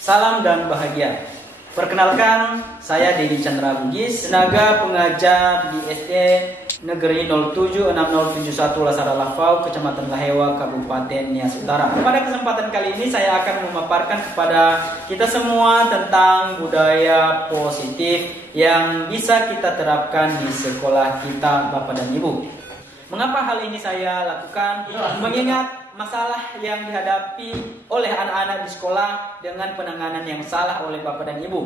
Salam dan bahagia. Perkenalkan, saya Dedi Chandra Bugis, tenaga pengajar di SD Negeri 076071 Lasara Lafau, Kecamatan Lahewa, Kabupaten Nias Utara. Pada kesempatan kali ini saya akan memaparkan kepada kita semua tentang budaya positif yang bisa kita terapkan di sekolah kita, Bapak dan Ibu. Mengapa hal ini saya lakukan? Mengingat masalah yang dihadapi oleh anak-anak di sekolah dengan penanganan yang salah oleh Bapak dan Ibu.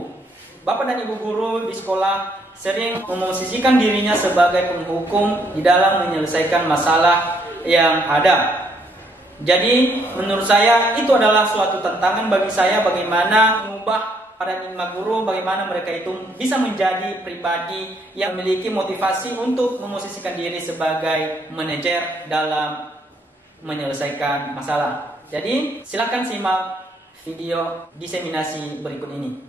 Bapak dan Ibu guru di sekolah sering memosisikan dirinya sebagai penghukum di dalam menyelesaikan masalah yang ada. Jadi menurut saya itu adalah suatu tantangan bagi saya bagaimana mengubah paradigma guru, bagaimana mereka itu bisa menjadi pribadi yang memiliki motivasi untuk memosisikan diri sebagai manajer dalam menyelesaikan masalah. Jadi silakan simak video diseminasi berikut ini.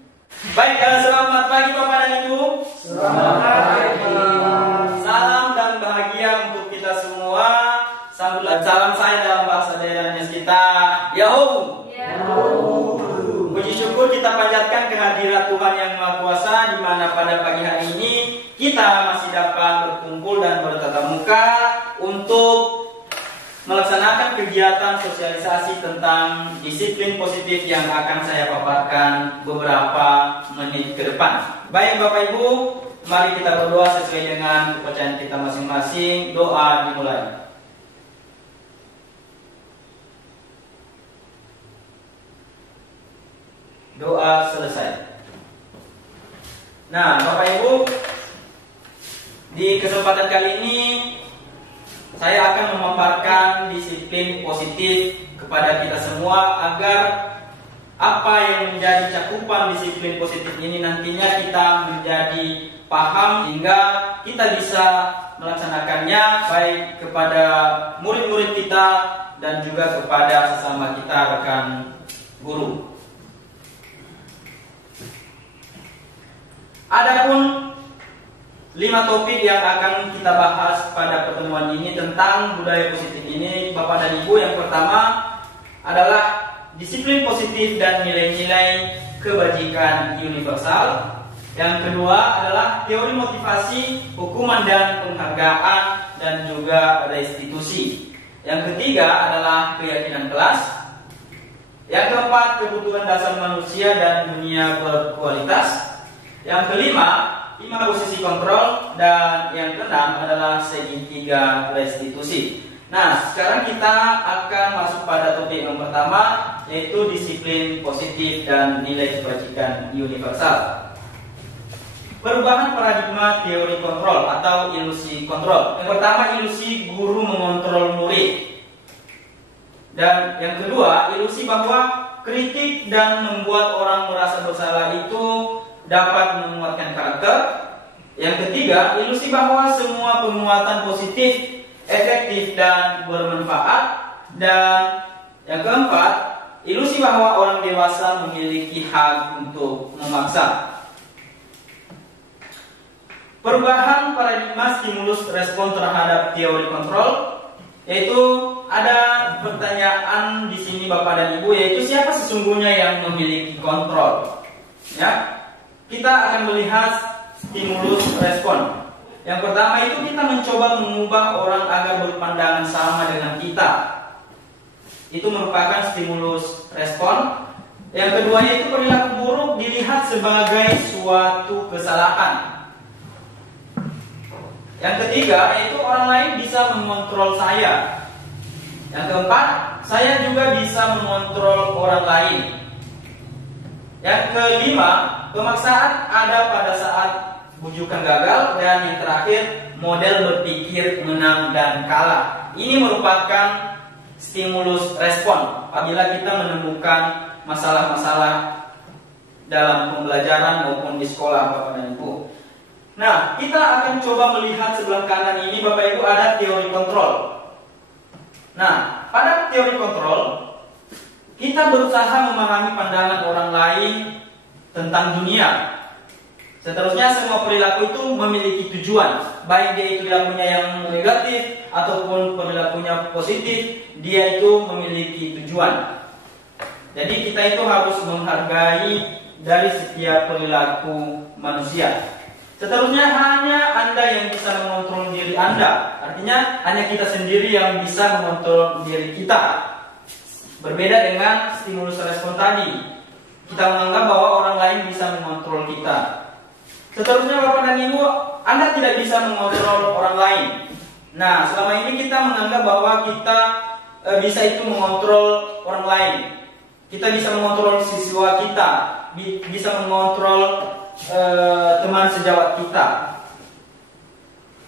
Baik, selamat pagi Bapak dan Ibu. Selamat pagi. Salam dan bahagia untuk kita semua. Sambutlah salam saya dalam bahasa daerahnya kita. Yahoo. Puji syukur kita panjatkan kehadirat Tuhan yang Maha Kuasa, di mana pada pagi hari ini kita masih dapat berkumpul dan bertatap muka untuk melaksanakan kegiatan sosialisasi tentang disiplin positif yang akan saya paparkan beberapa menit ke depan. Baik Bapak Ibu, mari kita berdoa sesuai dengan kepercayaan kita masing-masing. Doa dimulai. Doa selesai. Nah, Bapak Ibu, di kesempatan kali ini saya akan memaparkan disiplin positif kepada kita semua agar apa yang menjadi cakupan disiplin positif ini nantinya kita menjadi paham hingga kita bisa melaksanakannya baik kepada murid-murid kita dan juga kepada sesama kita rekan guru. Adapun 5 topik yang akan kita bahas pada pertemuan ini tentang budaya positif ini, Bapak dan Ibu. Yang pertama adalah disiplin positif dan nilai-nilai kebajikan universal. Yang kedua adalah teori motivasi, hukuman dan penghargaan, dan juga restitusi. Yang ketiga adalah keyakinan kelas. Yang keempat, kebutuhan dasar manusia dan dunia berkualitas. Yang kelima, 5 posisi kontrol, dan yang keenam adalah segitiga restitusi. Nah, sekarang kita akan masuk pada topik yang pertama, yaitu disiplin positif dan nilai kebajikan universal. Perubahan paradigma teori kontrol atau ilusi kontrol. Yang pertama, ilusi guru mengontrol murid. Dan yang kedua, ilusi bahwa kritik dan membuat orang merasa bersalah itu dapat menguatkan karakter. Yang ketiga, ilusi bahwa semua penguatan positif, efektif dan bermanfaat. Dan yang keempat, ilusi bahwa orang dewasa memiliki hak untuk memaksa. Perubahan paradigma stimulus respon terhadap teori kontrol, yaitu ada pertanyaan di sini Bapak dan Ibu, yaitu siapa sesungguhnya yang memiliki kontrol? Ya. Kita akan melihat stimulus respon. Yang pertama itu kita mencoba mengubah orang agar berpandangan sama dengan kita. Itu merupakan stimulus respon. Yang kedua itu perilaku buruk dilihat sebagai suatu kesalahan. Yang ketiga yaitu orang lain bisa mengontrol saya. Yang keempat, saya juga bisa mengontrol orang lain. Yang kelima, pemaksaan ada pada saat bujukan gagal. Dan yang terakhir, model berpikir menang dan kalah. Ini merupakan stimulus respon apabila kita menemukan masalah-masalah dalam pembelajaran maupun di sekolah Bapak dan Ibu. Nah, kita akan coba melihat sebelah kanan ini Bapak Ibu ada teori kontrol. Nah, pada teori kontrol kita berusaha memahami pandangan orang lain tentang dunia. Seterusnya semua perilaku itu memiliki tujuan, baik dia itu perilakunya yang negatif ataupun perilakunya positif, dia itu memiliki tujuan. Jadi kita itu harus menghargai dari setiap perilaku manusia. Seterusnya, hanya Anda yang bisa mengontrol diri Anda. Artinya hanya kita sendiri yang bisa mengontrol diri kita. Berbeda dengan stimulus respon tadi. Kita menganggap bahwa orang lain bisa mengontrol kita. Seterusnya Bapak dan Ibu, Anda tidak bisa mengontrol orang lain. Nah, selama ini kita menganggap bahwa kita bisa itu mengontrol orang lain. Kita bisa mengontrol siswa kita, bisa mengontrol teman sejawat kita.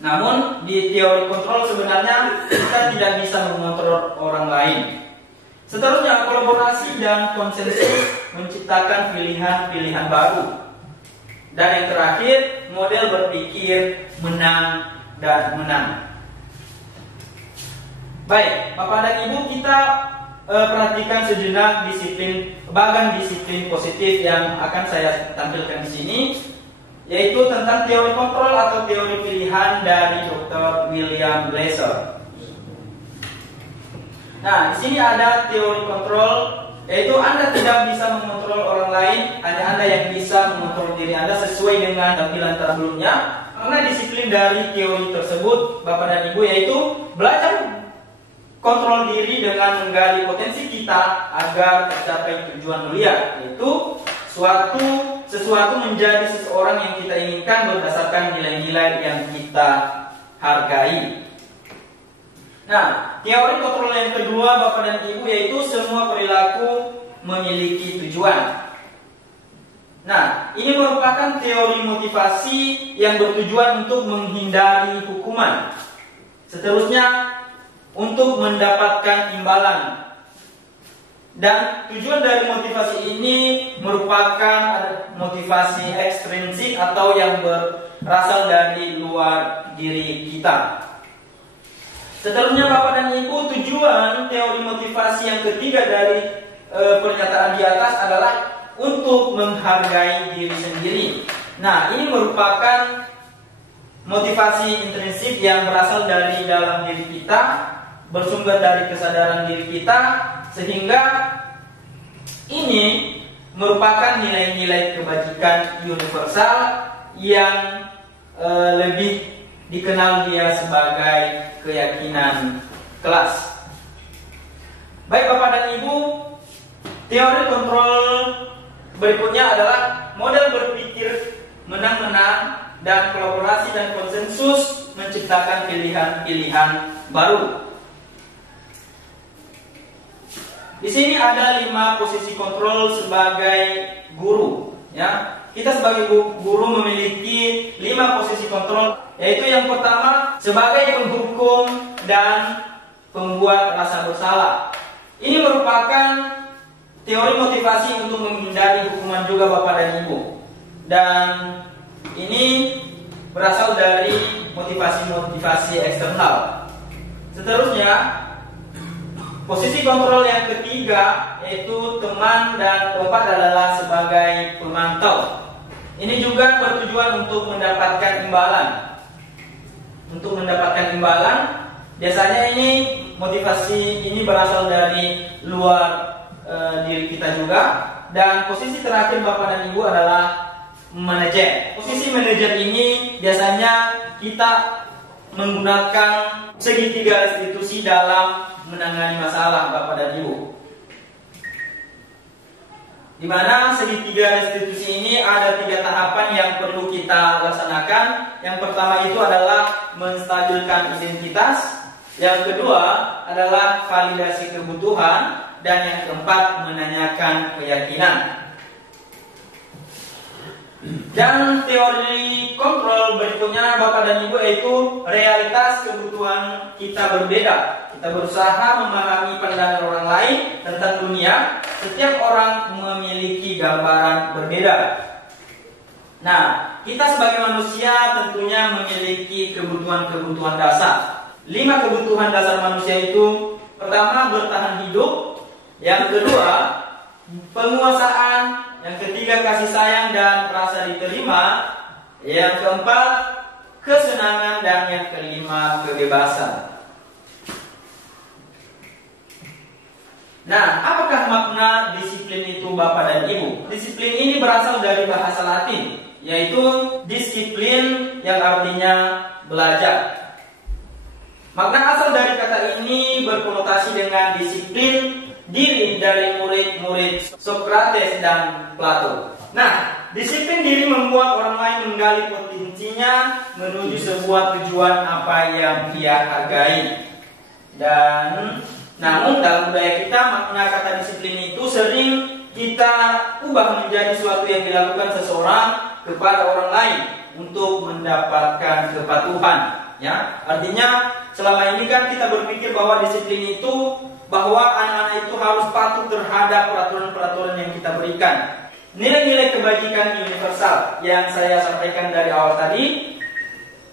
Namun di teori kontrol sebenarnya kita tidak bisa mengontrol orang lain. Seterusnya, kolaborasi dan konsensus menciptakan pilihan-pilihan baru. Dan yang terakhir, model berpikir menang dan menang. Baik, Bapak dan Ibu, kita perhatikan sejenak bagan disiplin positif yang akan saya tampilkan di sini, yaitu tentang teori kontrol atau teori pilihan dari Dr. William Glasser. Nah, di sini ada teori kontrol, yaitu Anda tidak bisa mengontrol orang lain, hanya Anda yang bisa mengontrol diri Anda sesuai dengan tampilan sebelumnya. Karena disiplin dari teori tersebut, Bapak dan Ibu, yaitu belajar kontrol diri dengan menggali potensi kita agar tercapai tujuan mulia, yaitu sesuatu menjadi seseorang yang kita inginkan berdasarkan nilai-nilai yang kita hargai. Nah, teori kontrol yang kedua Bapak dan Ibu, yaitu semua perilaku memiliki tujuan. Nah, ini merupakan teori motivasi yang bertujuan untuk menghindari hukuman. Seterusnya, untuk mendapatkan imbalan. Dan tujuan dari motivasi ini merupakan motivasi ekstrinsik atau yang berasal dari luar diri kita. Seterusnya Bapak dan Ibu, tujuan teori motivasi yang ketiga dari pernyataan di atas adalah untuk menghargai diri sendiri. Nah, ini merupakan motivasi intrinsik yang berasal dari dalam diri kita, bersumber dari kesadaran diri kita, sehingga ini merupakan nilai-nilai kebajikan universal yang lebih dikenal dia sebagai keyakinan kelas. Baik Bapak dan Ibu, teori kontrol berikutnya adalah model berpikir menang-menang dan kolaborasi dan konsensus menciptakan pilihan-pilihan baru. Di sini ada 5 posisi kontrol sebagai guru, ya. Kita sebagai guru memiliki 5 posisi kontrol, yaitu yang pertama sebagai penghukum dan pembuat rasa bersalah. Ini merupakan teori motivasi untuk menghindari hukuman juga Bapak dan Ibu. Dan ini berasal dari motivasi-motivasi eksternal. Seterusnya, posisi kontrol yang ketiga yaitu teman dan keempat adalah sebagai pemantau. Ini juga bertujuan untuk mendapatkan imbalan. Untuk mendapatkan imbalan, biasanya ini motivasi ini berasal dari luar diri kita juga. Dan posisi terakhir Bapak dan Ibu adalah manajer. Posisi manajer ini biasanya kita menggunakan segitiga restitusi dalam menangani masalah Bapak dan Ibu, di mana segitiga restitusi ini ada 3 tahapan yang perlu kita laksanakan. Yang pertama itu adalah menstabilkan identitas, yang kedua adalah validasi kebutuhan, dan yang keempat menanyakan keyakinan. Dan teori kontrol berikutnya Bapak dan Ibu, yaitu realitas kebutuhan kita berbeda. Kita berusaha memahami pandangan orang lain tentang dunia. Setiap orang memiliki gambaran berbeda. Nah, kita sebagai manusia tentunya memiliki kebutuhan-kebutuhan dasar. 5 kebutuhan dasar manusia itu: pertama, bertahan hidup; yang kedua, penguasaan; yang ketiga, kasih sayang dan rasa diterima; yang keempat, kesenangan; dan yang kelima, kebebasan. Nah, apakah makna disiplin itu Bapak dan Ibu? Disiplin ini berasal dari bahasa Latin, yaitu disiplin yang artinya belajar. Makna asal dari kata ini berkonotasi dengan disiplin diri dari murid-murid Sokrates dan Plato. Nah, disiplin diri membuat orang lain menggali potensinya menuju sebuah tujuan apa yang dia hargai. Dan namun dalam budaya kita makna kata disiplin itu sering kita ubah menjadi sesuatu yang dilakukan seseorang kepada orang lain untuk mendapatkan kepatuhan. Ya, artinya selama ini kan kita berpikir bahwa disiplin itu bahwa anak-anak itu harus patuh terhadap peraturan-peraturan yang kita berikan. Nilai-nilai kebajikan universal yang saya sampaikan dari awal tadi,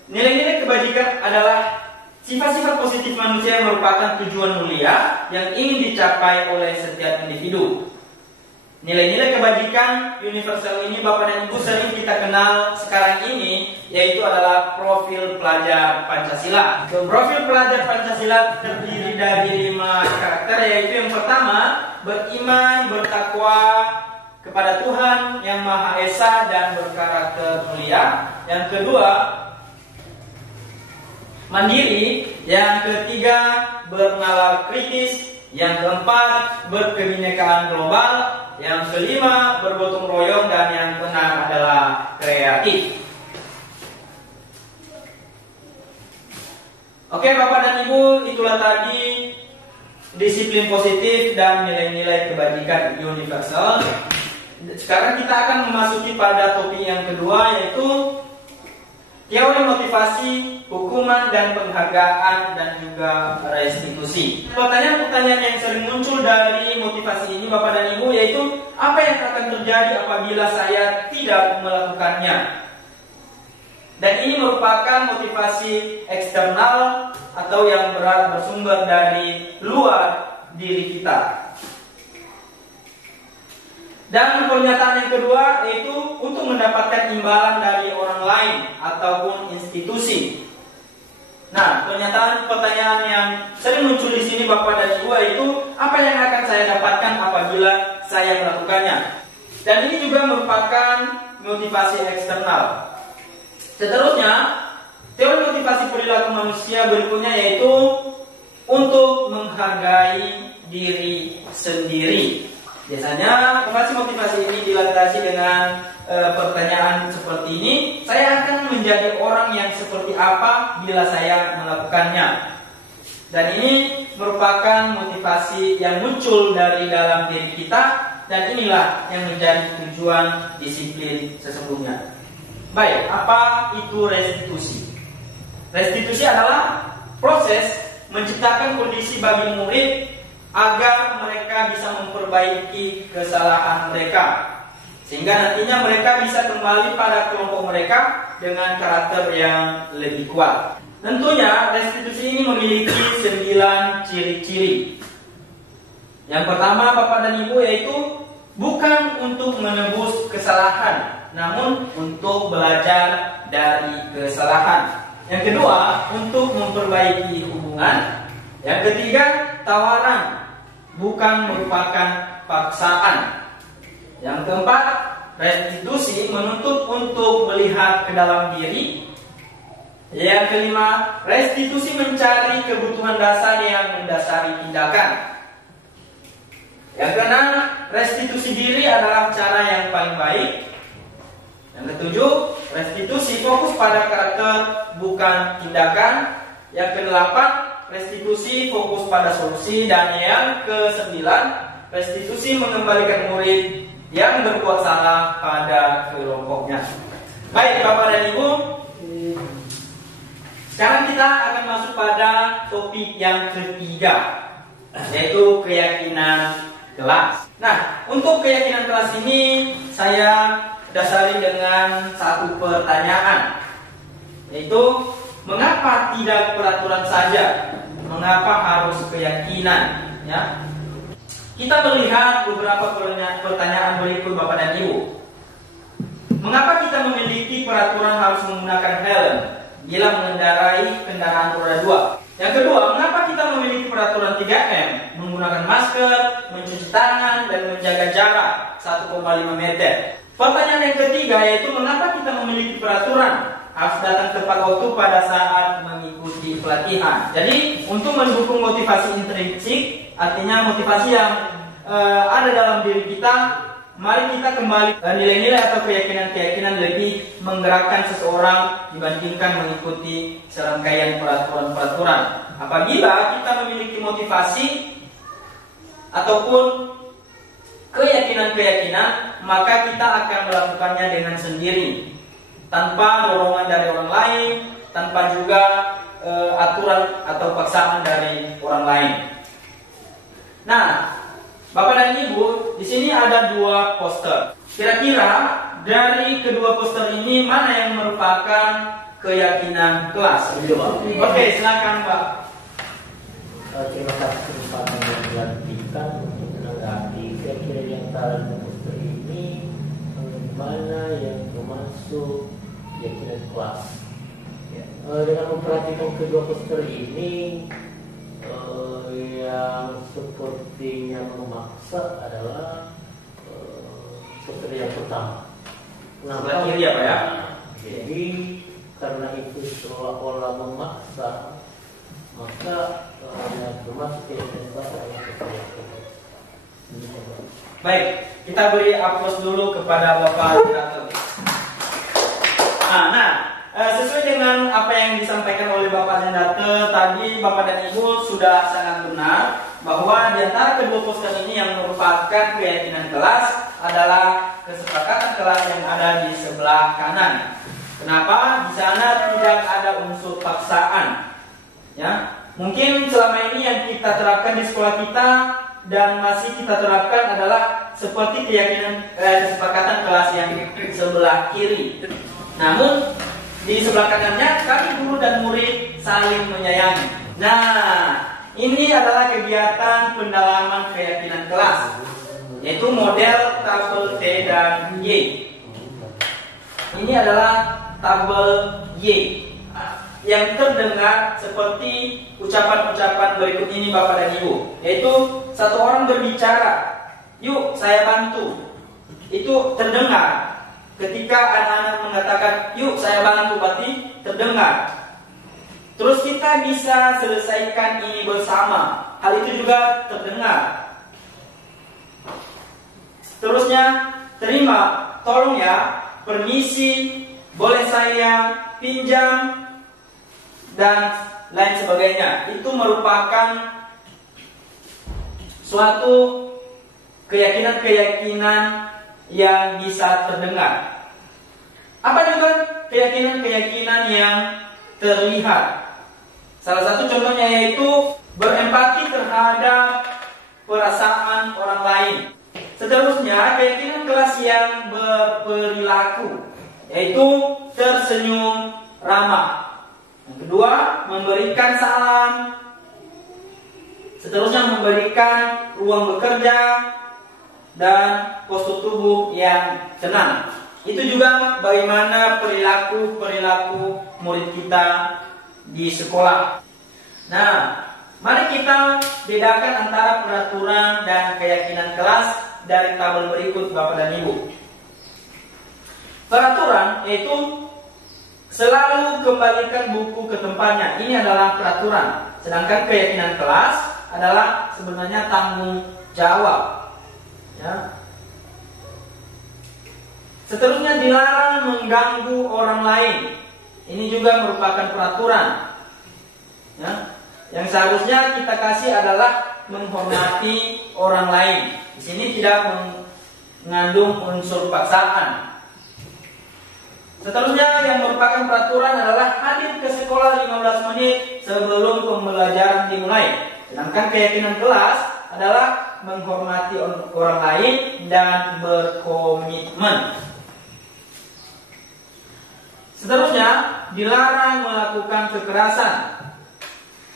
nilai-nilai kebajikan adalah sifat-sifat positif manusia yang merupakan tujuan mulia yang ingin dicapai oleh setiap individu. Nilai-nilai kebajikan universal ini Bapak dan Ibu sering kita kenal sekarang ini, yaitu adalah profil pelajar Pancasila. Profil pelajar Pancasila terdiri dari 5 karakter, yaitu yang pertama, beriman, bertakwa kepada Tuhan yang Maha Esa dan berkarakter mulia. Yang kedua, mandiri. Yang ketiga, bernalar kritis. Yang keempat, berkebinekaan global. Yang kelima, bergotong royong. Dan yang keenam adalah kreatif. Oke Bapak dan Ibu, itulah tadi disiplin positif dan nilai-nilai kebajikan universal. Sekarang kita akan memasuki pada topik yang kedua, yaitu teori motivasi, hukuman dan penghargaan, dan juga restitusi. Pertanyaan-pertanyaan yang sering muncul dari motivasi ini Bapak dan Ibu, yaitu apa yang akan terjadi apabila saya tidak melakukannya? Dan ini merupakan motivasi eksternal atau yang bersumber dari luar diri kita. Dan pernyataan yang kedua yaitu untuk mendapatkan imbalan dari orang lain ataupun institusi. Nah, pertanyaan yang sering muncul di sini Bapak dan Ibu yaitu apa yang akan saya dapatkan apabila saya melakukannya. Dan ini juga merupakan motivasi eksternal. Seterusnya, teori motivasi perilaku manusia berikutnya yaitu untuk menghargai diri sendiri. Biasanya motivasi ini dilandasi dengan pertanyaan seperti ini, saya akan menjadi orang yang seperti apa bila saya melakukannya. Dan ini merupakan motivasi yang muncul dari dalam diri kita, dan inilah yang menjadi tujuan disiplin sesungguhnya. Baik, apa itu restitusi? Restitusi adalah proses menciptakan kondisi bagi murid agar mereka bisa memperbaiki kesalahan mereka, sehingga nantinya mereka bisa kembali pada kelompok mereka dengan karakter yang lebih kuat. Tentunya restitusi ini memiliki 9 ciri-ciri. Yang pertama Bapak dan Ibu yaitu bukan untuk menebus kesalahan, namun untuk belajar dari kesalahan. Yang kedua, untuk memperbaiki hubungan. Yang ketiga, tawaran, bukan merupakan paksaan. Yang keempat, restitusi menuntut untuk melihat ke dalam diri. Yang kelima, restitusi mencari kebutuhan dasar yang mendasari tindakan. Yang keenam, restitusi diri adalah cara yang paling baik. Yang ketujuh, restitusi fokus pada karakter bukan tindakan. Yang kedelapan, restitusi fokus pada solusi. Dan yang kesembilan, restitusi mengembalikan murid yang berbuat salah pada kelompoknya. Baik Bapak dan Ibu, sekarang kita akan masuk pada topik yang ketiga, yaitu keyakinan kelas. Nah, untuk keyakinan kelas ini saya dasari dengan satu pertanyaan, yaitu mengapa tidak peraturan saja? Mengapa harus keyakinan? Ya, kita melihat beberapa pertanyaan berikut Bapak dan Ibu. Mengapa kita memiliki peraturan harus menggunakan helm bila mengendarai kendaraan roda 2? Yang kedua, mengapa kita memiliki peraturan 3M menggunakan menggunakan masker, mencuci tangan, dan menjaga jarak 1,5 meter. Pertanyaan yang ketiga yaitu mengapa kita memiliki peraturan harus datang tepat waktu pada saat mengikuti pelatihan. Jadi untuk mendukung motivasi intrinsik, artinya motivasi yang ada dalam diri kita, mari kita kembali nilai-nilai atau keyakinan-keyakinan lebih menggerakkan seseorang dibandingkan mengikuti serangkaian peraturan-peraturan. Apabila kita memiliki motivasi ataupun keyakinan-keyakinan, maka kita akan melakukannya dengan sendiri, tanpa dorongan dari orang lain, tanpa juga aturan atau paksaan dari orang lain. Nah, Bapak dan Ibu, di sini ada 2 poster. Kira-kira dari kedua poster ini mana yang merupakan keyakinan kelas? Oke, silakan Pak. Terima kasih kesempatan yang dilakukan untuk menanggapi kira-kira yang antara poster ini mana yang termasuk keyakinan kelas. Dengan memperhatikan kedua poster ini, yang sepertinya memaksa adalah poster yang pertama. Sebelah kiri ya Pak ya? Jadi karena itu seolah-olah memaksa, maka yang termasuk keyakinan kelas adalah poster yang pertama. Baik, kita beri aplaus dulu kepada Bapak Diratul. Sesuai dengan apa yang disampaikan oleh Bapak Jendate tadi, Bapak dan Ibu sudah sangat benar bahwa di antara kedua poster ini yang merupakan keyakinan kelas adalah kesepakatan kelas yang ada di sebelah kanan. Kenapa? Di sana tidak ada unsur paksaan. Ya, mungkin selama ini yang kita terapkan di sekolah kita dan masih kita terapkan adalah seperti keyakinan kesepakatan kelas yang sebelah kiri. Namun di sebelah kanannya kami guru dan murid saling menyayangi. Nah, ini adalah kegiatan pendalaman keyakinan kelas, yaitu model tabel T dan Y. Ini adalah tabel Y yang terdengar seperti ucapan-ucapan berikut ini Bapak dan Ibu, yaitu satu orang berbicara, "Yuk saya bantu." Itu terdengar. Ketika anak-anak mengatakan, "Yuk saya bantu," berarti terdengar. Terus kita bisa selesaikan ini bersama. Hal itu juga terdengar. Terusnya, "Terima, tolong ya, permisi, boleh saya pinjam," dan lain sebagainya. Itu merupakan suatu keyakinan-keyakinan yang bisa terdengar. Apa juga keyakinan-keyakinan yang terlihat? Salah satu contohnya yaitu berempati terhadap perasaan orang lain. Seterusnya, keyakinan kelas yang berperilaku, yaitu tersenyum ramah. Yang kedua, memberikan salam. Seterusnya, memberikan ruang bekerja dan postur tubuh yang tenang. Itu juga bagaimana perilaku murid kita di sekolah. Nah, mari kita bedakan antara peraturan dan keyakinan kelas dari tabel berikut Bapak dan Ibu. Peraturan yaitu selalu kembalikan buku ke tempatnya. Ini adalah peraturan. Sedangkan keyakinan kelas adalah sebenarnya tanggung jawab. Ya. Seterusnya, dilarang mengganggu orang lain. Ini juga merupakan peraturan. Ya. Yang seharusnya kita kasih adalah menghormati orang lain. Di sini tidak mengandung unsur paksaan. Seterusnya, yang merupakan peraturan adalah hadir ke sekolah 15 menit sebelum pembelajaran dimulai. Sedangkan keyakinan kelas adalah menghormati orang lain dan berkomitmen. Seterusnya, dilarang melakukan kekerasan,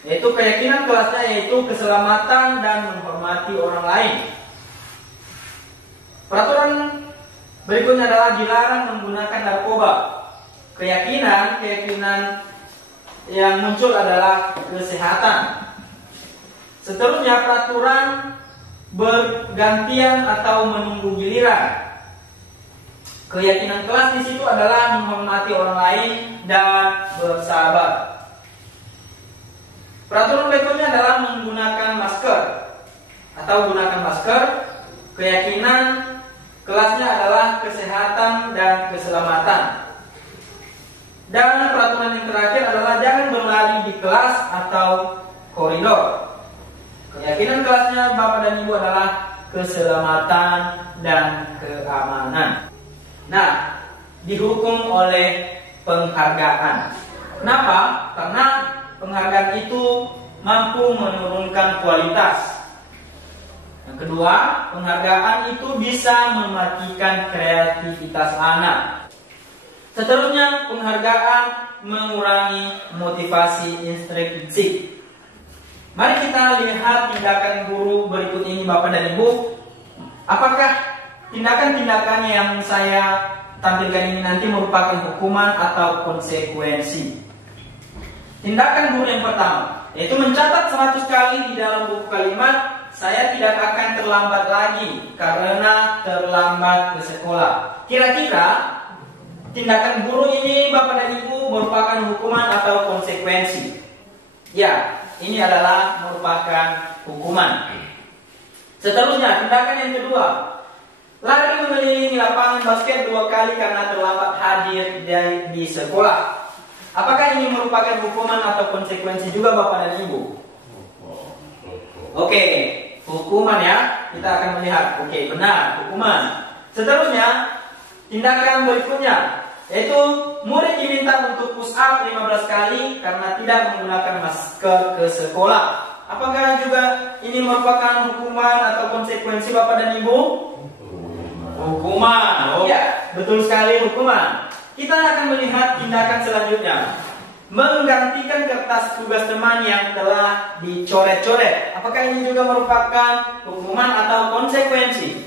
yaitu keyakinan kelasnya yaitu keselamatan dan menghormati orang lain. Peraturan berikutnya adalah dilarang menggunakan narkoba. Keyakinan yang muncul adalah kesehatan. Seterusnya peraturan bergantian atau menunggu giliran. Keyakinan kelas di situ adalah menghormati orang lain dan bersahabat. Peraturan berikutnya adalah menggunakan masker atau gunakan masker. Keyakinan kelasnya adalah kesehatan dan keselamatan. Dan peraturan yang terakhir adalah jangan berlari di kelas atau koridor. Keyakinan kelasnya Bapak dan Ibu adalah keselamatan dan keamanan. Nah, dihukum oleh penghargaan. Kenapa? Karena penghargaan itu mampu menurunkan kualitas. Yang kedua, penghargaan itu bisa mematikan kreativitas anak. Seterusnya, penghargaan mengurangi motivasi intrinsik. Mari kita lihat tindakan guru berikut ini Bapak dan Ibu. Apakah tindakan-tindakan yang saya tampilkan ini nanti merupakan hukuman atau konsekuensi? Tindakan guru yang pertama, yaitu mencatat 100 kali di dalam buku kalimat, saya tidak akan terlambat lagi karena terlambat ke sekolah. Kira-kira tindakan guru ini Bapak dan Ibu merupakan hukuman atau konsekuensi? Ya, ini adalah merupakan hukuman. Seterusnya, tindakan yang kedua, lari mengelilingi lapangan basket 2 kali karena terlambat hadir di sekolah. Apakah ini merupakan hukuman atau konsekuensi juga Bapak dan Ibu? Oke, hukuman ya. Kita akan melihat. Oke, benar, hukuman. Seterusnya, tindakan berikutnya, yaitu murid diminta untuk push up 15 kali karena tidak menggunakan masker ke sekolah. Apakah juga ini merupakan hukuman atau konsekuensi Bapak dan Ibu? Hukuman. Ya, betul sekali hukuman. Kita akan melihat tindakan selanjutnya. Menggantikan kertas tugas teman yang telah dicoret-coret. Apakah ini juga merupakan hukuman atau konsekuensi?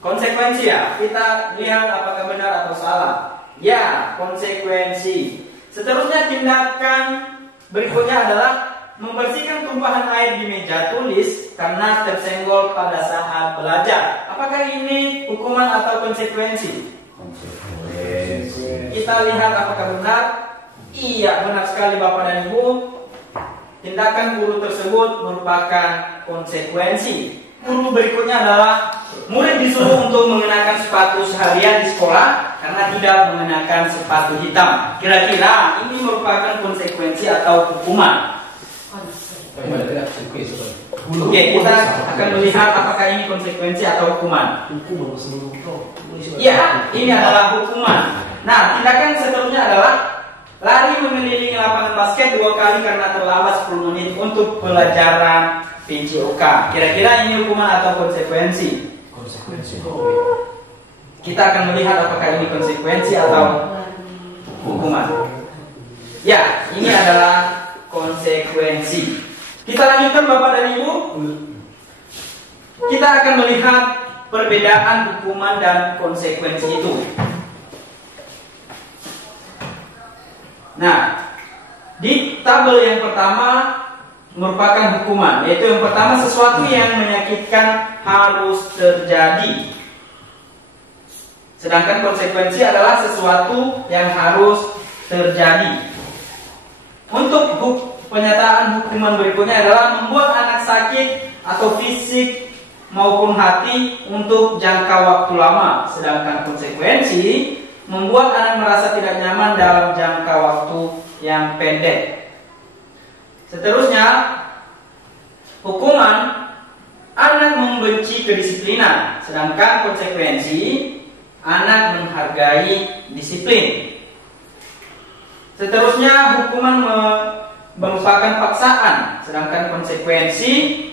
Konsekuensi ya. Kita lihat apakah benar atau salah. Ya, konsekuensi. Seterusnya tindakan berikutnya adalah membersihkan tumpahan air di meja tulis karena tersenggol pada saat belajar. Apakah ini hukuman atau konsekuensi? Kita lihat apakah benar. Iya, benar sekali Bapak dan Ibu. Tindakan guru tersebut merupakan konsekuensi. Guru berikutnya adalah murid disuruh untuk mengenakan sepatu seharian di sekolah karena tidak mengenakan sepatu hitam. Kira-kira ini merupakan konsekuensi atau hukuman? Oke, kita akan melihat apakah ini konsekuensi atau hukuman. Ya, ini adalah hukuman. Nah, tindakan seterusnya adalah lari mengelilingi lapangan basket 2 kali karena terlambat 10 menit untuk pelajaran PJOK. Kira-kira ini hukuman atau konsekuensi? Konsekuensi. Kita akan melihat apakah ini konsekuensi atau hukuman. Ya, ini adalah konsekuensi. Kita lanjutkan Bapak dan Ibu. Kita akan melihat perbedaan hukuman dan konsekuensi itu. Nah, di tabel yang pertama merupakan hukuman, yaitu yang pertama sesuatu yang menyakitkan harus terjadi. Sedangkan konsekuensi adalah sesuatu yang harus terjadi. Untuk penyataan hukuman berikutnya adalah membuat anak sakit atau fisik maupun hati untuk jangka waktu lama. Sedangkan konsekuensi membuat anak merasa tidak nyaman dalam jangka waktu yang pendek. Seterusnya, hukuman anak membenci kedisiplinan, sedangkan konsekuensi anak menghargai disiplin. Seterusnya, hukuman merupakan paksaan, sedangkan konsekuensi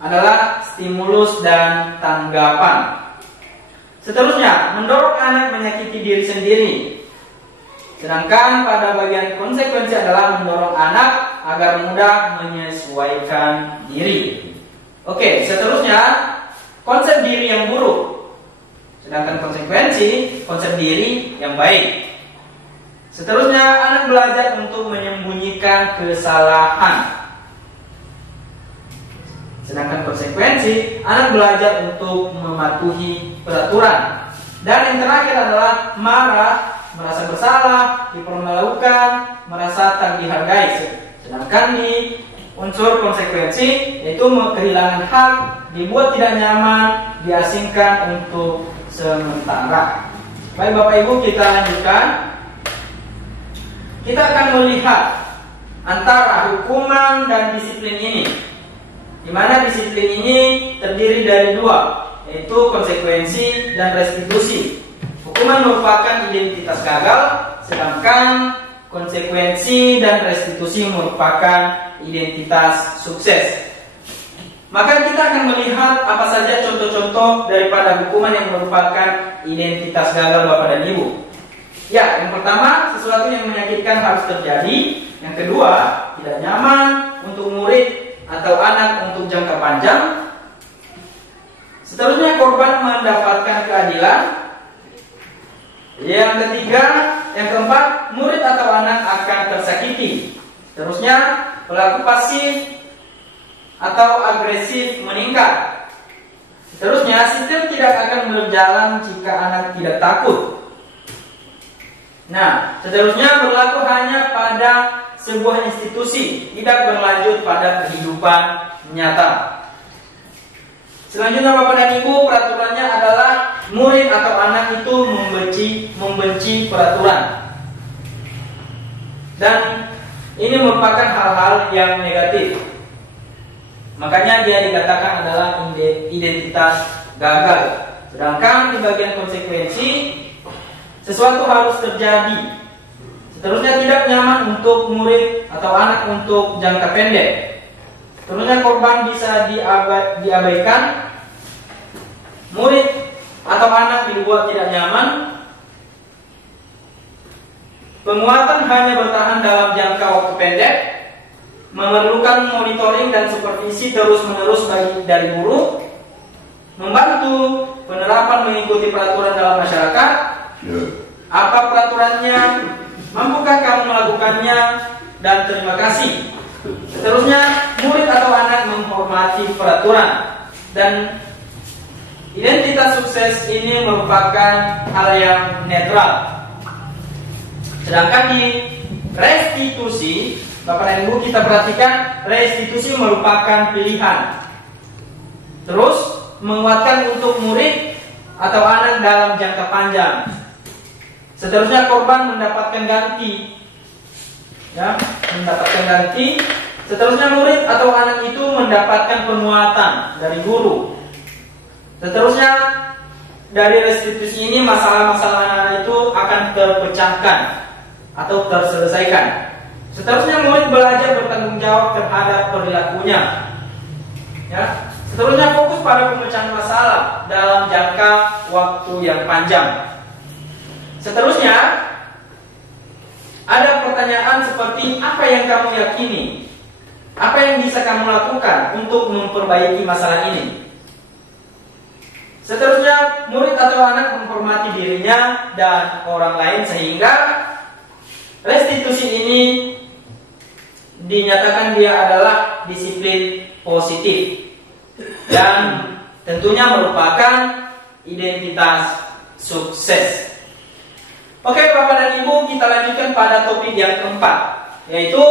adalah stimulus dan tanggapan. Seterusnya, mendorong anak menyakiti diri sendiri, sedangkan pada bagian konsekuensi adalah mendorong anak agar mudah menyesuaikan diri. Oke, seterusnya konsep diri yang buruk, sedangkan konsekuensi konsep diri yang baik. Seterusnya, anak belajar untuk menyembunyikan menyembunyikan kesalahan. Sedangkan konsekuensi, anak belajar untuk mematuhi peraturan. Dan yang terakhir adalah marah, merasa bersalah, dipermalukan, merasa tak dihargai. Sedangkan di unsur konsekuensi, yaitu kehilangan hak, dibuat tidak nyaman, diasingkan untuk sementara. Baik Bapak Ibu, kita lanjutkan. Kita akan melihat antara hukuman dan disiplin ini, di mana disiplin ini terdiri dari dua, yaitu konsekuensi dan restitusi. Hukuman merupakan identitas gagal, sedangkan konsekuensi dan restitusi merupakan identitas sukses. Maka kita akan melihat apa saja contoh-contoh daripada hukuman yang merupakan identitas gagal Bapak dan Ibu. Ya, yang pertama, sesuatu yang menyakitkan harus terjadi. Yang kedua, tidak nyaman untuk murid atau anak untuk jangka panjang. Seterusnya, korban mendapatkan keadilan. Yang ketiga, yang keempat, murid atau anak akan tersakiti. Seterusnya, pelaku pasif atau agresif meningkat. Seterusnya, sistem tidak akan berjalan jika anak tidak takut. Nah, seterusnya berlaku hanya pada sebuah institusi, tidak berlanjut pada kehidupan nyata. Selanjutnya Bapak dan Ibu, peraturannya adalah murid atau anak itu membenci peraturan. Dan ini merupakan hal-hal yang negatif. Makanya dia dikatakan adalah identitas gagal. Sedangkan di bagian konsekuensi, sesuatu harus terjadi. Seterusnya, tidak nyaman untuk murid atau anak untuk jangka pendek. Seterusnya, korban bisa diabaikan. Murid atau anak dibuat tidak nyaman. Penguatan hanya bertahan dalam jangka waktu pendek. Memerlukan monitoring dan supervisi terus-menerus dari guru. Membantu penerapan mengikuti peraturan dalam masyarakat. Apa peraturannya? Mampukah kamu melakukannya? Dan terima kasih. Seterusnya, murid atau anak menghormati peraturan. Dan identitas sukses ini merupakan hal yang netral. Sedangkan di restitusi, Bapak dan Ibu, kita perhatikan restitusi merupakan pilihan. Terus, menguatkan untuk murid atau anak dalam jangka panjang. Seterusnya, korban mendapatkan ganti. Ya, mendapatkan ganti. Seterusnya, murid atau anak itu mendapatkan penguatan dari guru. Seterusnya, dari restitusi ini masalah-masalah anak itu akan terpecahkan atau terselesaikan. Seterusnya, murid belajar bertanggung jawab terhadap perilakunya. Ya. Seterusnya, fokus pada pemecahan masalah dalam jangka waktu yang panjang. Seterusnya, ada pertanyaan seperti apa yang kamu yakini? Apa yang bisa kamu lakukan untuk memperbaiki masalah ini? Seterusnya, murid atau anak menghormati dirinya dan orang lain sehingga restitusi ini dinyatakan dia adalah disiplin positif dan tentunya merupakan identitas sukses. Oke Bapak dan Ibu, kita lanjutkan pada topik yang keempat, yaitu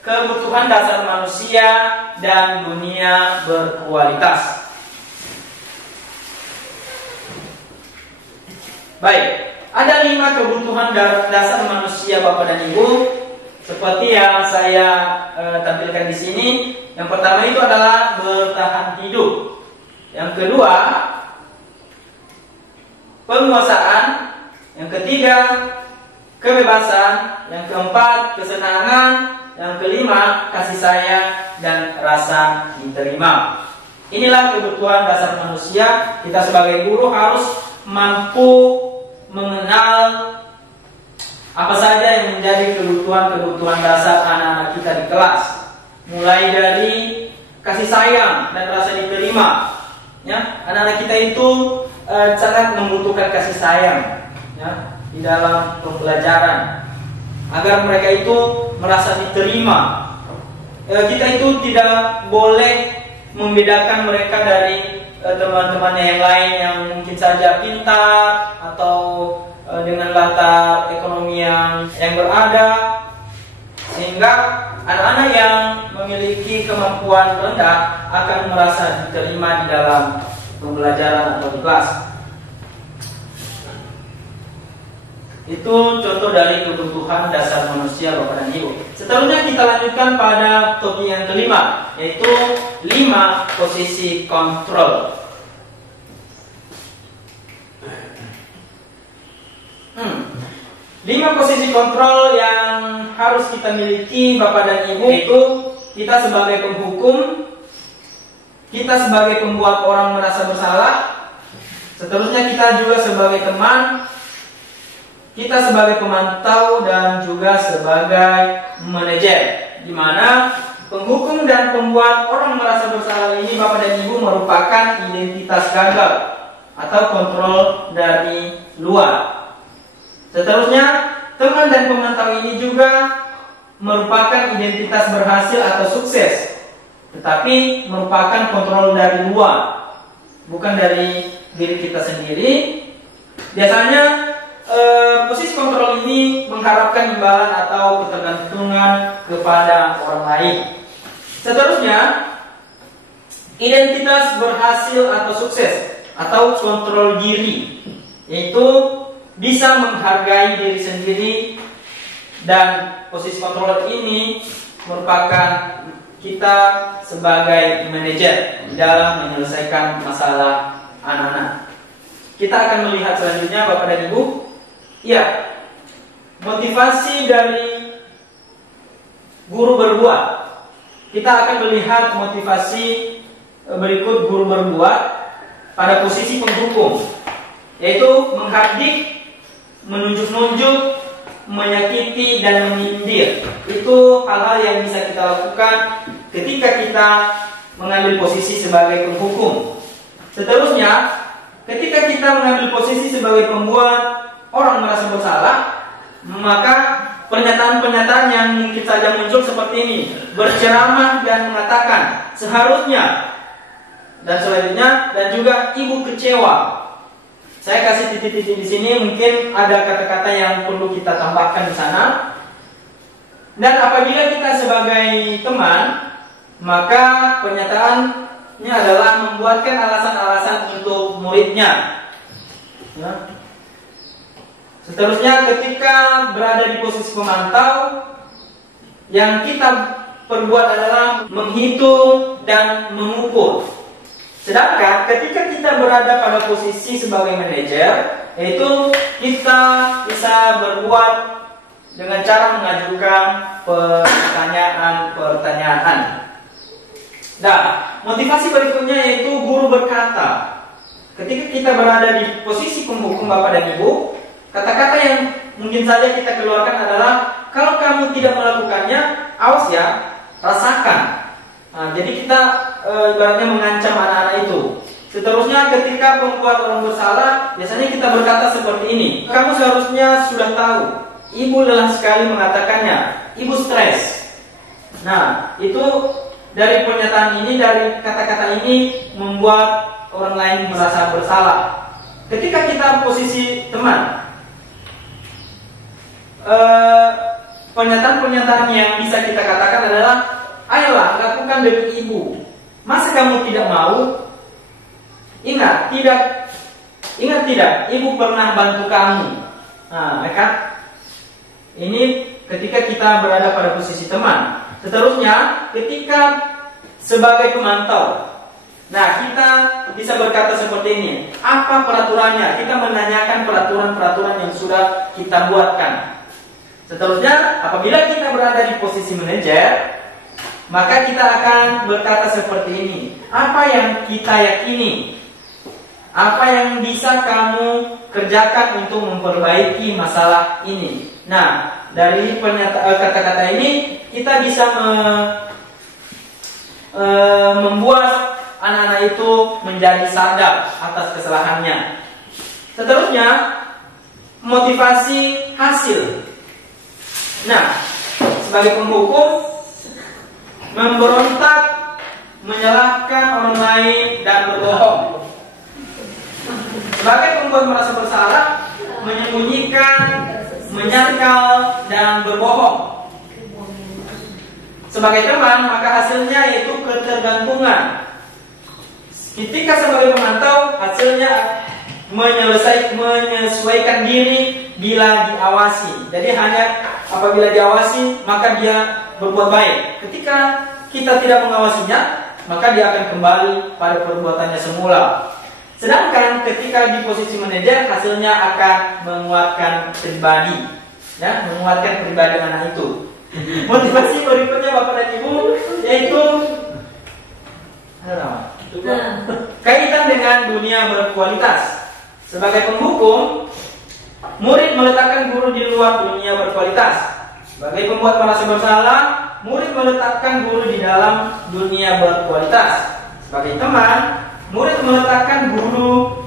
kebutuhan dasar manusia dan dunia berkualitas. Baik, ada 5 kebutuhan dasar manusia Bapak dan Ibu, seperti yang saya tampilkan di sini. Yang pertama itu adalah bertahan hidup. Yang kedua, penguasaan. Yang ketiga, kebebasan. Yang keempat, kesenangan. Yang kelima, kasih sayang dan rasa diterima. Inilah kebutuhan dasar manusia. Kita sebagai guru harus mampu mengenal apa saja yang menjadi kebutuhan dasar anak-anak kita di kelas. Mulai dari kasih sayang dan rasa diterima. Ya, anak-anak kita itu sangat membutuhkan kasih sayang, ya, di dalam pembelajaran, agar mereka itu merasa diterima. Kita itu tidak boleh membedakan mereka dari teman-temannya yang lain yang mungkin saja pintar atau dengan latar ekonomi yang berada, sehingga anak-anak yang memiliki kemampuan rendah akan merasa diterima di dalam pembelajaran atau di kelas. Itu contoh dari kebutuhan dasar manusia, Bapak dan Ibu. Seterusnya kita lanjutkan pada topik yang kelima, yaitu 5 posisi kontrol. 5 posisi kontrol yang harus kita miliki, Bapak dan Ibu, yaitu kita sebagai penghukum, kita sebagai pembuat orang merasa bersalah, seterusnya kita juga sebagai teman, kita sebagai pemantau, dan juga sebagai manajer, di mana penghukum dan pembuat orang merasa bersalah ini, Bapak dan Ibu, merupakan identitas gagal atau kontrol dari luar. Seterusnya, teman dan pemantau ini juga merupakan identitas berhasil atau sukses, tetapi merupakan kontrol dari luar, bukan dari diri kita sendiri. Biasanya posisi kontrol ini mengharapkan imbalan atau ketergantungan kepada orang lain. Seterusnya, identitas berhasil atau sukses atau kontrol diri, yaitu bisa menghargai diri sendiri, dan posisi kontrol ini merupakan kita sebagai manajer dalam menyelesaikan masalah anak-anak. Kita akan melihat selanjutnya, Bapak dan Ibu, ya, motivasi dari guru berbuat. Kita akan melihat motivasi berikut guru berbuat pada posisi penghukum, yaitu menghardik, menunjuk-nunjuk, menyakiti, dan menyindir. Itu hal-hal yang bisa kita lakukan ketika kita mengambil posisi sebagai penghukum. Seterusnya, ketika kita mengambil posisi sebagai pembuat orang merasa bersalah, maka pernyataan-pernyataan yang mungkin saja muncul seperti ini, berceramah dan mengatakan seharusnya, dan selanjutnya, dan juga ibu kecewa. Saya kasih titik-titik di sini, mungkin ada kata-kata yang perlu kita tambahkan di sana. Dan apabila kita sebagai teman, maka pernyataannya adalah membuatkan alasan-alasan untuk muridnya. Ya. Seterusnya, ketika berada di posisi pemantau, yang kita perbuat adalah menghitung dan mengukur. Sedangkan ketika kita berada pada posisi sebagai manajer, yaitu kita bisa berbuat dengan cara mengajukan pertanyaan-pertanyaan. Nah, motivasi berikutnya yaitu guru berkata. Ketika kita berada di posisi penghukum, Bapak dan Ibu, kata-kata yang mungkin saja kita keluarkan adalah, kalau kamu tidak melakukannya, awas ya, rasakan. Nah, jadi kita ibaratnya mengancam anak-anak itu. Seterusnya, ketika pembuat orang bersalah, biasanya kita berkata seperti ini, kamu seharusnya sudah tahu, ibu lelah sekali mengatakannya, ibu stres. Nah, itu dari pernyataan ini, dari kata-kata ini membuat orang lain merasa bersalah. Ketika kita posisi teman, pernyataan-pernyataan yang bisa kita katakan adalah, ayolah, lakukan demi ibu. Masa kamu tidak mau? Ingat tidak, ibu pernah bantu kamu. Nah, kan? Ini ketika kita berada pada posisi teman. Seterusnya, ketika sebagai pemantau, nah, kita bisa berkata seperti ini, apa peraturannya? Kita menanyakan peraturan-peraturan yang sudah kita buatkan. Seterusnya, apabila kita berada di posisi manajer, maka kita akan berkata seperti ini, apa yang kita yakini, apa yang bisa kamu kerjakan untuk memperbaiki masalah ini. Nah, dari kata-kata ini kita bisa membuat anak-anak itu menjadi sadar atas kesalahannya. Seterusnya, motivasi hasil. Nah, sebagai penghukum memberontak, menyalahkan orang lain dan berbohong. Sebagai pembuat merasa bersalah, menyembunyikan, menyangkal dan berbohong. Sebagai teman, maka hasilnya yaitu ketergantungan. Ketika sebagai pemantau, hasilnya menyesuaikan diri bila diawasi. Jadi hanya apabila diawasi, maka dia berbuat baik. Ketika kita tidak mengawasinya, maka dia akan kembali pada perbuatannya semula. Sedangkan ketika di posisi manajer, hasilnya akan menguatkan pribadi, ya, menguatkan pribadi anak itu. Motivasi berikutnya Bapak dan Ibu yaitu kaitan dengan dunia berkualitas. Sebagai penghukum, murid meletakkan guru di luar dunia berkualitas. Sebagai pembuat merasa bersalah, murid meletakkan guru di dalam dunia berkualitas. Sebagai teman, murid meletakkan guru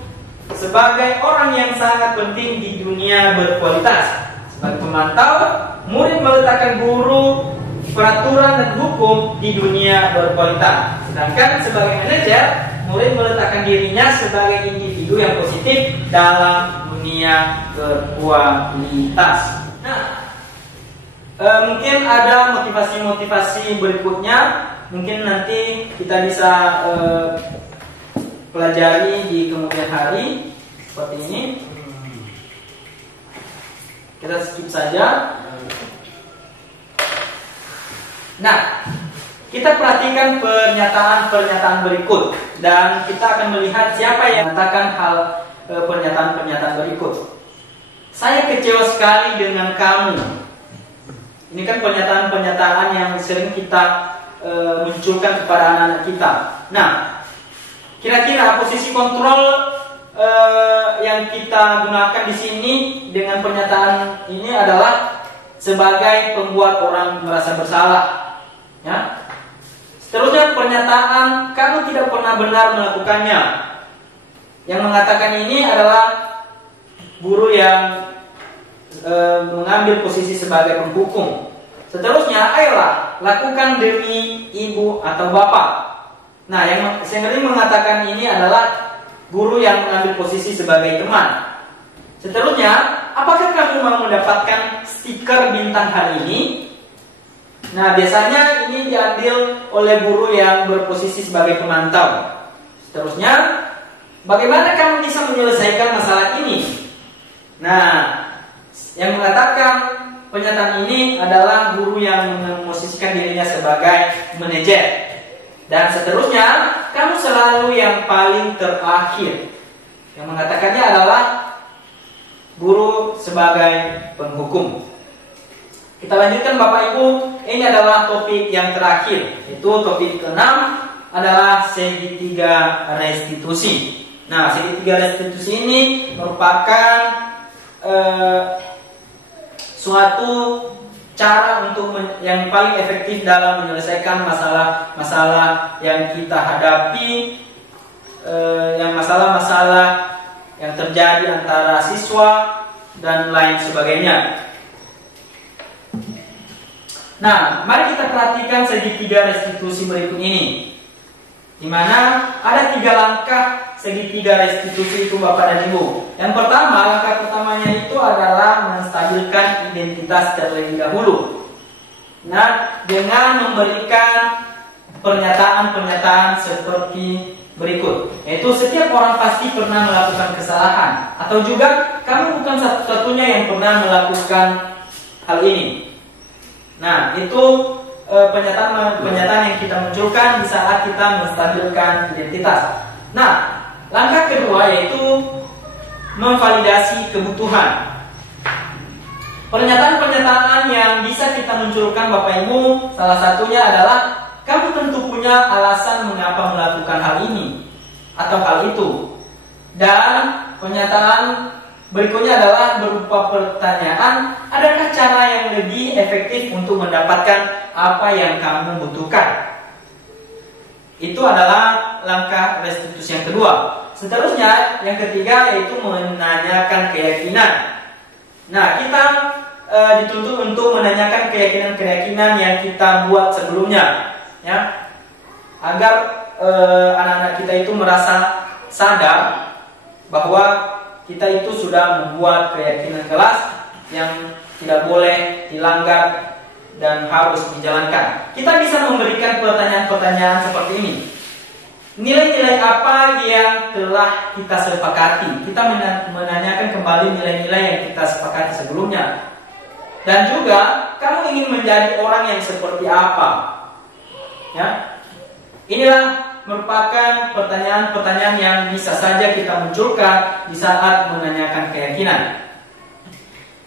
sebagai orang yang sangat penting di dunia berkualitas. Sebagai pemantau, murid meletakkan guru, peraturan dan hukum di dunia berkualitas. Sedangkan sebagai manajer, murid meletakkan dirinya sebagai individu yang positif dalam dunia berkualitas. Nah, mungkin ada motivasi-motivasi berikutnya. Mungkin nanti kita bisa pelajari di kemudian hari seperti ini. Kita skip saja. Nah, kita perhatikan pernyataan-pernyataan berikut dan kita akan melihat siapa yang mengatakan pernyataan-pernyataan berikut. Saya kecewa sekali dengan kamu. Ini kan pernyataan-pernyataan yang sering kita munculkan kepada anak-anak kita. Nah, kira-kira posisi kontrol yang kita gunakan di sini dengan pernyataan ini adalah sebagai pembuat orang merasa bersalah. Ya. Seterusnya pernyataan kamu tidak pernah benar melakukannya. Yang mengatakan ini adalah guru yang mengambil posisi sebagai penghukum. Seterusnya, ayolah lakukan demi ibu atau bapak. Nah, yang sering mengatakan ini adalah guru yang mengambil posisi sebagai teman. Seterusnya, apakah kamu mau mendapatkan stiker bintang hari ini? Nah, biasanya ini diambil oleh guru yang berposisi sebagai pemantau. Seterusnya, bagaimana kamu bisa menyelesaikan masalah ini? Nah, yang mengatakan pernyataan ini adalah guru yang memposisikan dirinya sebagai manajer. Dan seterusnya, kamu selalu yang paling terakhir. Yang mengatakannya adalah guru sebagai penghukum. Kita lanjutkan Bapak Ibu, ini adalah topik yang terakhir. Itu topik ke-6 adalah segitiga restitusi. Nah, segitiga restitusi ini merupakan suatu cara untuk yang paling efektif dalam menyelesaikan masalah-masalah yang kita hadapi, yang masalah-masalah yang terjadi antara siswa dan lain sebagainya. Nah, mari kita perhatikan segitiga restitusi berikut ini, di mana ada 3 langkah segitiga restitusi itu Bapak dan Ibu. Yang pertama, langkah pertamanya itu adalah menstabilkan identitas terlebih dahulu. Nah, dengan memberikan pernyataan-pernyataan seperti berikut, yaitu setiap orang pasti pernah melakukan kesalahan, atau juga kamu bukan satu-satunya yang pernah melakukan hal ini. Nah, itu pernyataan yang kita munculkan di saat kita menstabilkan identitas. Nah, langkah kedua yaitu memvalidasi kebutuhan. Pernyataan-pernyataan yang bisa kita munculkan Bapak Ibu, salah satunya adalah kamu tentu punya alasan mengapa melakukan hal ini atau hal itu. Dan pernyataan berikutnya adalah berupa pertanyaan, adakah cara yang lebih efektif untuk mendapatkan apa yang kamu butuhkan? Itu adalah langkah restitusi yang kedua. Seterusnya, yang ketiga yaitu menanyakan keyakinan. Nah, kita dituntut untuk menanyakan keyakinan-keyakinan yang kita buat sebelumnya, ya, agar anak-anak kita itu merasa sadar bahwa kita itu sudah membuat keyakinan kelas yang tidak boleh dilanggar dan harus dijalankan. Kita bisa memberikan pertanyaan-pertanyaan seperti ini. Nilai-nilai apa yang telah kita sepakati? Kita menanyakan kembali nilai-nilai yang kita sepakati sebelumnya. Dan juga, kamu ingin menjadi orang yang seperti apa? Ya, inilah merupakan pertanyaan-pertanyaan yang bisa saja kita munculkan di saat menanyakan keyakinan.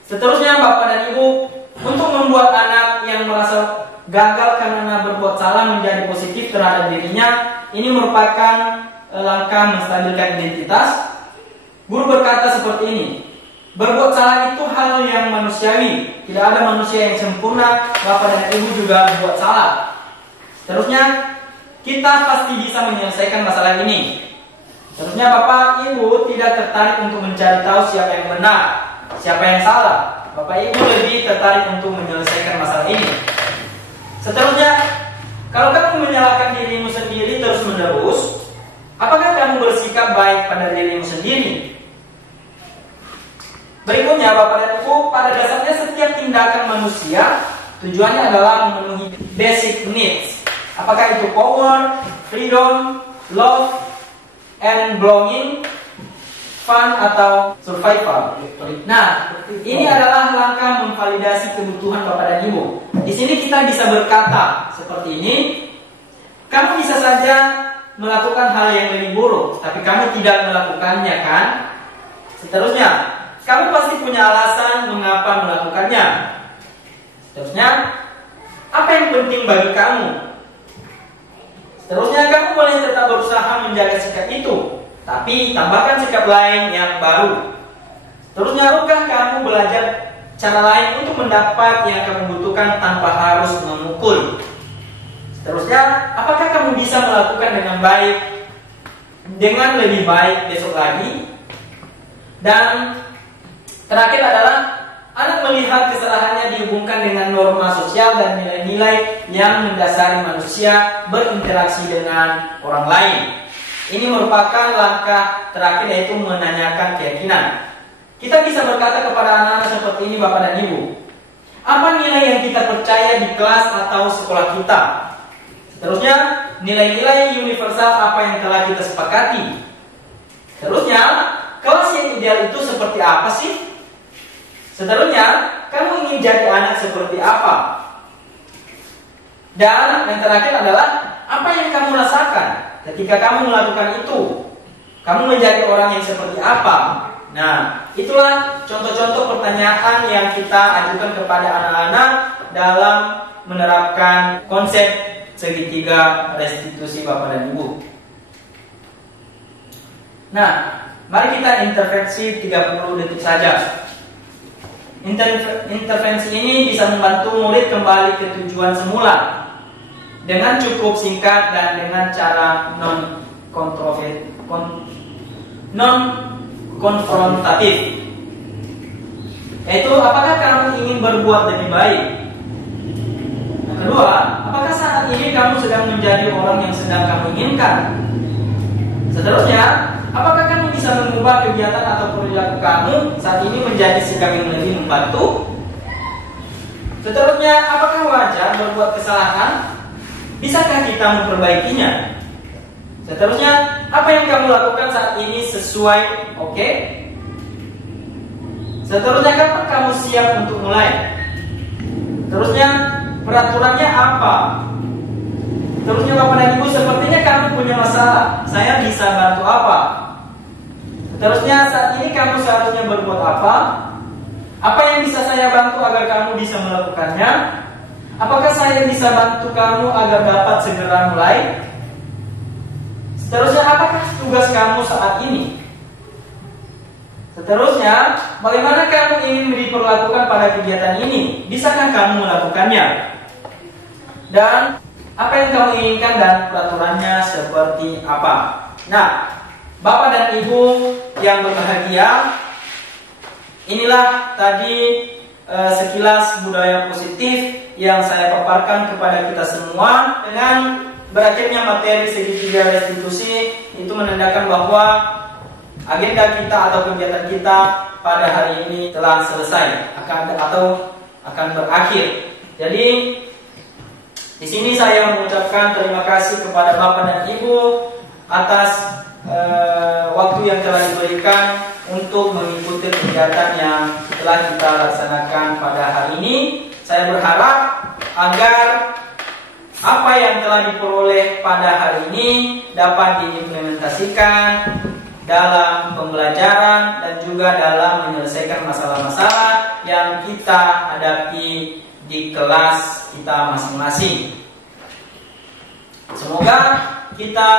Seterusnya, Bapak dan Ibu, untuk membuat anak yang merasa gagal karena berbuat salah menjadi positif terhadap dirinya, ini merupakan langkah menstabilkan identitas. Guru berkata seperti ini, berbuat salah itu hal yang manusiawi. Tidak ada manusia yang sempurna. Bapak dan Ibu juga berbuat salah. Seterusnya, kita pasti bisa menyelesaikan masalah ini. Seterusnya, Bapak Ibu tidak tertarik untuk mencari tahu siapa yang benar, siapa yang salah. Bapak Ibu lebih tertarik untuk menyelesaikan masalah ini. Seterusnya, kalau kamu menyalahkan dirimu sendiri terus-menerus, apakah kamu bersikap baik pada dirimu sendiri? Berikutnya, Bapak dan Ibu, pada dasarnya setiap tindakan manusia tujuannya adalah memenuhi basic needs. Apakah itu power, freedom, love, and belonging, fun, atau survival. Nah, ini adalah langkah memvalidasi kebutuhan Bapak dan Ibu. Di sini kita bisa berkata seperti ini, kamu bisa saja melakukan hal yang lebih buruk, tapi kamu tidak melakukannya, kan? Seterusnya, kamu pasti punya alasan mengapa melakukannya. Seterusnya, apa yang penting bagi kamu? Seterusnya, kamu boleh tetap berusaha menjaga sikap itu, tapi tambahkan sikap lain yang baru. Terusnya, bukan kamu belajar cara lain untuk mendapat yang kamu butuhkan tanpa harus memukul. Seterusnya, apakah kamu bisa melakukan dengan lebih baik besok lagi? Dan terakhir adalah anak melihat kesalahannya dihubungkan dengan norma sosial dan nilai-nilai yang mendasari manusia berinteraksi dengan orang lain. Ini merupakan langkah terakhir, yaitu menanyakan keyakinan. Kita bisa berkata kepada anak-anak seperti ini, Bapak dan Ibu, apa nilai yang kita percaya di kelas atau sekolah kita? Seterusnya, nilai-nilai universal apa yang telah kita sepakati? Seterusnya, kelas yang ideal itu seperti apa sih? Seterusnya, kamu ingin jadi anak seperti apa? Dan yang terakhir adalah, apa yang kamu rasakan ketika kamu melakukan itu? Kamu menjadi orang yang seperti apa? Nah, itulah contoh-contoh pertanyaan yang kita ajukan kepada anak-anak dalam menerapkan konsep segitiga restitusi Bapak dan Ibu. Nah, mari kita intervensi 30 detik saja. Intervensi ini bisa membantu murid kembali ke tujuan semula dengan cukup singkat dan dengan cara non-konfrontatif. Yaitu, apakah kamu ingin berbuat lebih baik? Yang kedua, apakah saat ini kamu sedang menjadi orang yang sedang kamu inginkan? Seterusnya, apakah kamu bisa mengubah kegiatan atau perilaku kamu saat ini menjadi sikap yang lebih membantu? Seterusnya, apakah wajar berbuat kesalahan? Bisakah kita memperbaikinya? Seterusnya, apa yang kamu lakukan saat ini sesuai oke? Seterusnya, kapan kamu siap untuk mulai? Terusnya, peraturannya apa? Terusnya, Bapak dan Ibu, sepertinya kamu punya masalah. Saya bisa bantu apa? Terusnya, saat ini kamu seharusnya berbuat apa? Apa yang bisa saya bantu agar kamu bisa melakukannya? Apakah saya bisa bantu kamu agar dapat segera mulai? Seterusnya, apakah tugas kamu saat ini? Seterusnya, bagaimana kamu ingin diperlakukan pada kegiatan ini? Bisakah kamu melakukannya? Dan apa yang kamu inginkan dan peraturannya seperti apa? Nah, Bapak dan Ibu yang berbahagia, inilah tadi sekilas budaya positif yang saya paparkan kepada kita semua. Dengan berakhirnya materi segitiga restitusi itu menandakan bahwa agenda kita atau kegiatan kita pada hari ini telah selesai akan berakhir. Jadi di sini saya mengucapkan terima kasih kepada Bapak dan Ibu atas waktu yang telah diberikan untuk mengikuti kegiatan yang telah kita laksanakan pada hari ini. Saya berharap agar apa yang telah diperoleh pada hari ini dapat diimplementasikan dalam pembelajaran dan juga dalam menyelesaikan masalah-masalah yang kita hadapi di kelas kita masing-masing. Semoga kita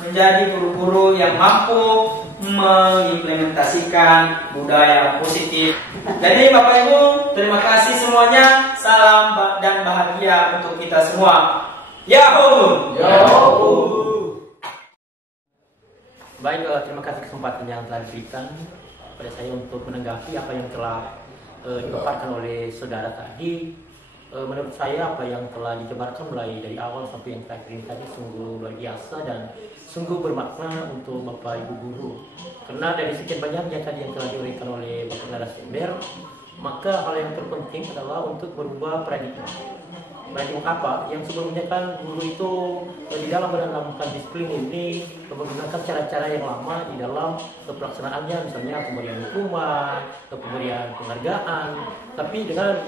menjadi guru-guru yang mampu mengimplementasikan budaya positif. Jadi Bapak Ibu, terima kasih semuanya. Salam dan bahagia untuk kita semua. Yahoo! Yahoo! Baik, terima kasih kesempatan yang telah diberikan pada saya untuk menanggapi apa yang telah dipaparkan oleh saudara tadi. Menurut saya apa yang telah dijabarkan mulai dari awal sampai yang terakhir ini tadi sungguh luar biasa dan sungguh bermakna untuk Bapak Ibu guru. Karena dari sekian banyaknya tadi yang telah diuraikan oleh Bapak narasumber, maka hal yang terpenting adalah untuk berubah paradigma. Paradigma apa? Yang sebelumnya kan guru itu di dalam menanamkan disiplin ini menggunakan cara-cara yang lama di dalam pelaksanaannya, misalnya pemberian hukuman, pemberian penghargaan. Tapi dengan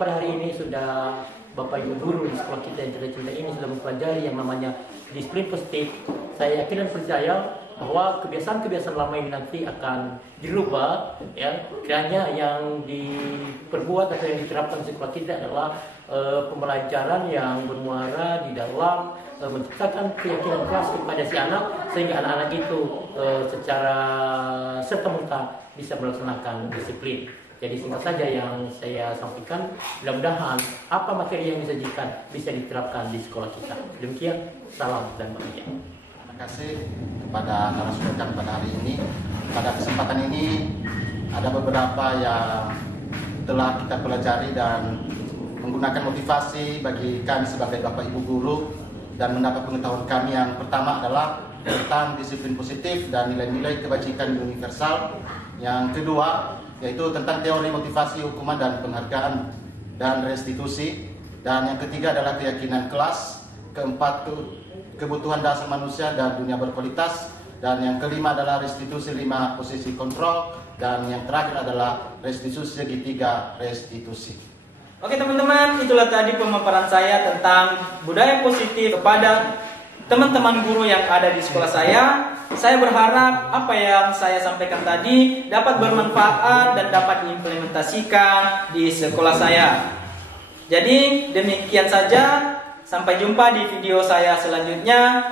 pada hari ini sudah Bapak Ibu guru di sekolah kita yang cinta-cinta ini sudah mempelajari yang namanya disiplin positif. Saya yakin dan percaya bahwa kebiasaan-kebiasaan lama ini nanti akan dirubah, ya. Kiranya yang diperbuat atau yang diterapkan di sekolah kita adalah pembelajaran yang bermuara di dalam menciptakan keyakinan keras kepada si anak, sehingga anak-anak itu secara serta-merta bisa melaksanakan disiplin. Jadi singkat saja yang saya sampaikan, mudah-mudahan apa materi yang disajikan bisa diterapkan di sekolah kita. Demikian, salam dan bahagia. Terima kasih kepada narasumber pada hari ini. Pada kesempatan ini ada beberapa yang telah kita pelajari dan menggunakan motivasi bagi kami sebagai Bapak Ibu guru dan mendapat pengetahuan kami. Yang pertama adalah tentang disiplin positif dan nilai-nilai kebajikan universal. Yang kedua yaitu tentang teori motivasi, hukuman dan penghargaan dan restitusi. Dan yang ketiga adalah keyakinan kelas. Keempat, kebutuhan dasar manusia dan dunia berkualitas. Dan yang kelima adalah restitusi 5 posisi kontrol. Dan yang terakhir adalah restitusi segitiga restitusi. Oke teman-teman, itulah tadi pemaparan saya tentang budaya positif kepada teman-teman guru yang ada di sekolah saya. Saya berharap apa yang saya sampaikan tadi dapat bermanfaat dan dapat diimplementasikan di sekolah saya. Jadi demikian saja, sampai jumpa di video saya selanjutnya.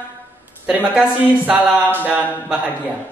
Terima kasih, salam dan bahagia.